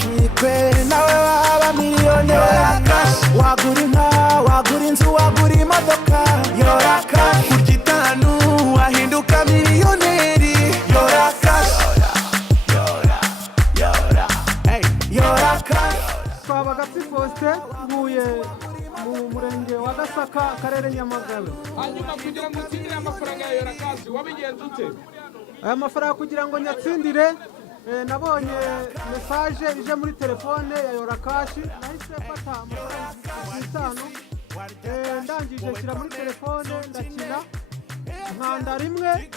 shikwe nawe waba miliyoneri wagura inka wagura inzu wagura imodoka Yora Cash kurya itanu wahinduka miliyoneri Yora Cash Yora Cash Twabagapfi Faustin ntuye mu murenge wa Gasaka karere Nyamagabe. Hanyuma kugira ngo utsindire amafaranga ya Yora Cash wabigenze ute? Aya mafaranga kugira ngo nyatsindire nabonye message ije muri telefone ya Yora Cash nahise mfata amafaranga 5 ndangije shyira muri telefone ndakina nkanda rimwe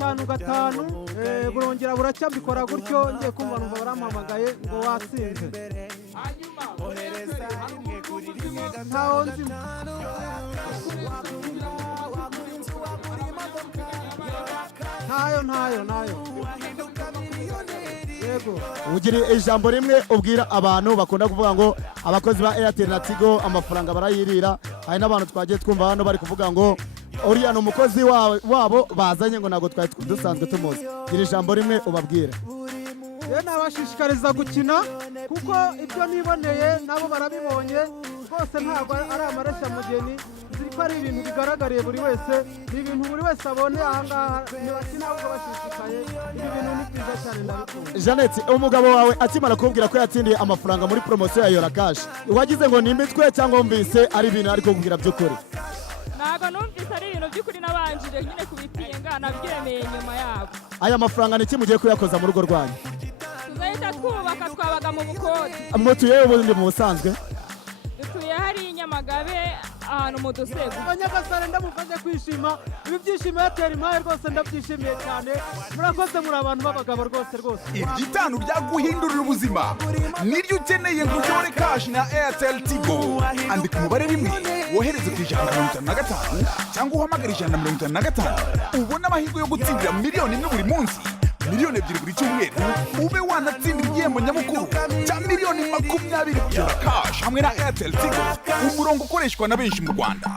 5 burongera buracya mbikora gutyo ngiye kumva numva barampamagaye ngo watsinze. Hanyuma ohereza rimwe kuri rimwe ntaho nzi ntayo yego ugira ijambo rimwe ubwira abantu bakunda kuvuga ngo abakozi ba Airtel na Tigo amafaranga barayirira. Hari n'abantu twagiye twumva hano bari kuvuga ngo uriya ni umukozi wabo bazanye ngo ntabwo twari dusanzwe tumuzi. Gira ijambo rimwe ubabwira. Nabashishikariza gukina kuko ibyo niboneye nabo barabibonye rwose ntabwo ari amareshya mugeni ziko ari ibintu bigaragariye buri wese ni ibintu buri wese abone ahangaha ntibakina ahubwo bashishikaye ibi bintu ni byiza cyane ndabikunda. Jeannette umugabo wawe akimara kubwira ko yatsindiye amafaranga muri promotion ya Yora Cash wagize ngo ni imitwe cyangwa wumvise ari ibintu ariko kubwira by'ukuri? Ntabwo numvise ari ibintu by'ukuri nabanjije nyine kubipinga nabyemeye nyuma yabo. Aya mafaranga ni iki mugiye kuyakoza mu rugo rwanyu? Tuzahita twubaka twabaga mu bukode. Mutuye ubundi mu busanzwe? Dutuye hari Nyamagabe ahantu mu Dusego. Abanyagasare ndamufashe kwishima ibi byishimo yatera impaye rwose ndabyishimiye cyane murakoze muri abantu b'abagabo rwose. Ibyitanu byaguhindurira ubuzima niryo ukeneye ngo Yora Cash na Airtel Tigo. Andika umubare rimwe wohereze ku 155 cyangwa uhamagara 155 ubona amahirwe yo gutsindira miliyoni imwe buri munsi, miliyoni 2 buri cyumweru, ube wanatsindira igihembo nyamukuru cya miliyoni 20. Yora Cash hamwe na Airtel Tigo umurongo ukoreshwa na benshi mu Rwanda.